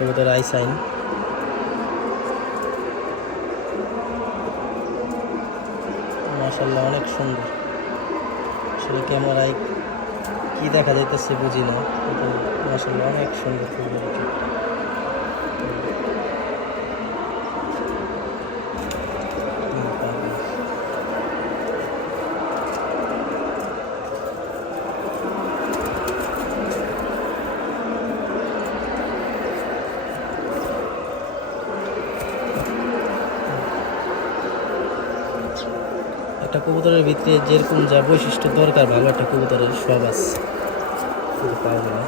কবুতর i sine. মাশাআল্লাহ অনেক সুন্দর। আসলে ক্যামেরায় কি দেখা যাইতেছে বুঝি না, কিন্তু মাশাআল্লাহ অনেক সুন্দর কবুতর। একটা কবুতরের ভিতরে যেরকম যা বৈশিষ্ট্য দরকার ভালো একটা কবুতরের সব আছে, পাওয়া যায়।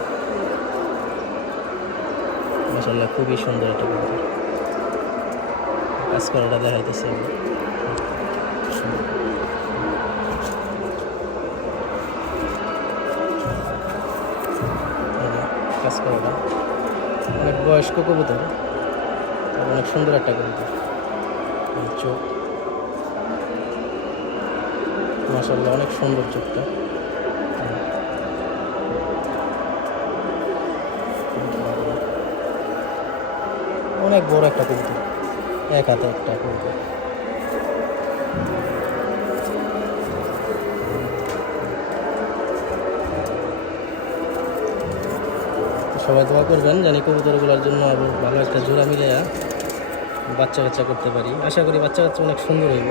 মাশাআল্লাহ খুবই সুন্দর একটা কবুতর। কাজ করাটা দেখাইতেছে কাজ করাটা অনেক বয়স্ক কবুতর, অনেক সুন্দর একটা কবুতর। চোখ মাশাআল্লাহ অনেক সুন্দর চোখটা। অনেক বড় একটা কবুতর, এক হাতে একটা কবুতর। সবাই দোয়া করবেন জানি কবুতরগুলোর জন্য আবার ভালো একটা জোড়া মিলে বাচ্চা কাচ্চা করতে পারি। আশা করি বাচ্চা কাচ্চা অনেক সুন্দর হইব।